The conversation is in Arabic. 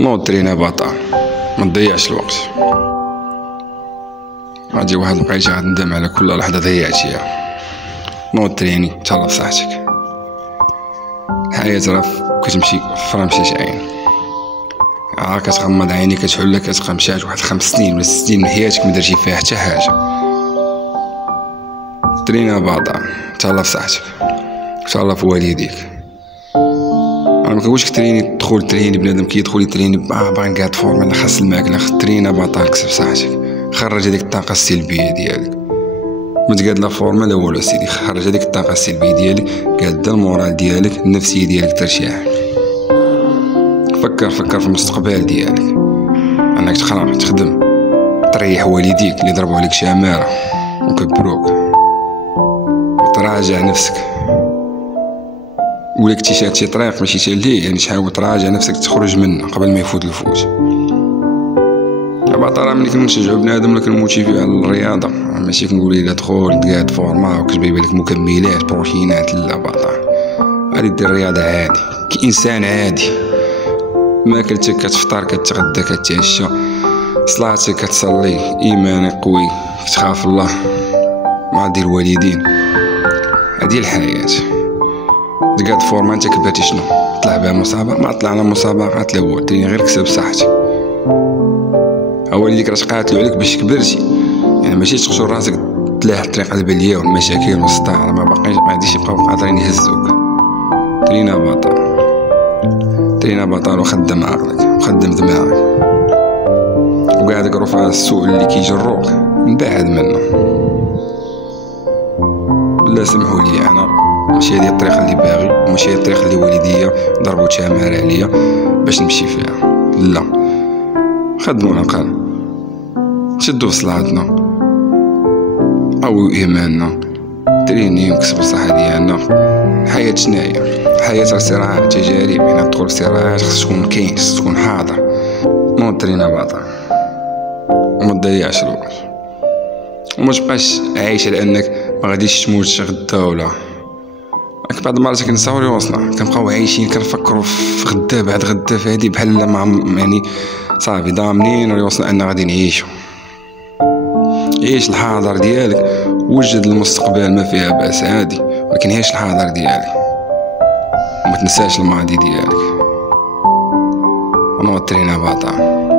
نوض ترينا بطل، ما تضيعش الوقت. غادي واحد الوقيته غتندم على كل لحظه ضيعتيها. نوض تريني تهلا في صحتك. الحياه راه كتمشي فرمشة عين، كتغمض عينيك كتحل كتبقى مشات واحد 5 سنين ولا 6 سنين من حياتك ما درتي فيها حتى حاجه. ترينا بطل، تهلا في صحتك، تهلا في والديك. انا ما كنقولش تريني تدخل تريني بنادم كيدخل يتريني باغي نقاد فورما لا خاص الماكله. ترينا بطل، كسب صحتك، خرج هذيك الطاقه السلبيه ديالك. ما تقاد لا فورما لا والو سيدي، خرج هذيك الطاقه السلبيه ديالك، قاد المورال ديالك، النفسيه ديالك ترتاح. فكر في المستقبل ديالك، انك تقرا تخدم تريح والديك اللي ضربوا عليك شماره وكبروك، وتراجع نفسك. ولا كنتي شي طريق مشيتي ليه، يعني تحاول تراجع نفسك تخرج منه قبل ما يفوت الفوت. راه ملي كنشجعو بنادم ولا كنموتيفيو على الرياضه، ماشي كنقول ليه دخل تقاد فورما وكتبان لك مكملات بروتينات. لا بطل، غادي دير الرياضه عادي كإنسان عادي. ماكلتك كتفطر كتغدى كتعشى، صلاتك كتصلي، ايمانك قوي، كتخاف الله مع دير الوالدين. هادي الحياه. تقاد فورما انت كبرتي شنو؟ طلع بها مسابقه؟ ما طلعنا مسابقات لا هو تريني غير كسب صحتي. والديك راه تقاتلوا عليك باش كبرتي، يعني ماشي تقتل راسك تلاح الطريق البليه والمشاكل والصداع. ما باقيش ما غاديش يبقاو قادرين يهزوك. ترينا بطل، ترينا بطل، وخدم عقلك وخدم دماغك، وقاعد قرو في السوق اللي كيجروك نبعد منه. لا سمحوا لي، انا ماشي هذه الطريقه اللي باغي، وماشي هذه الطريقه اللي والديا ضربوا تمار عليا باش نمشي فيها. لا، خدموا العقل، شدوا في صلاتنا او ايماننا، تريني ونكسبوا الصحه ديالنا. الحياه شناهي؟ الحياه صراعات، تجارب. هنا تدخل في صراعات خصك تكون كاين، خصك تكون حاضر. نوض ترينا بطل، وما تضيعش الوقت، وما تبقاش عايش على انك ما غاديش تموت غدا. ولا بعض المرات كنساو راسنا، كنبقاو عايشين كنفكروا في غدا بعد غدا، في هادي بحال ما يعني صافي ضامنين راسنا ان غادي نعيشو. عيش الحاضر ديالك، وجد المستقبل ما فيها باس عادي، ولكن عيش الحاضر ديالك وما تنساش الماضي ديالك. ونوض ترينا بطل.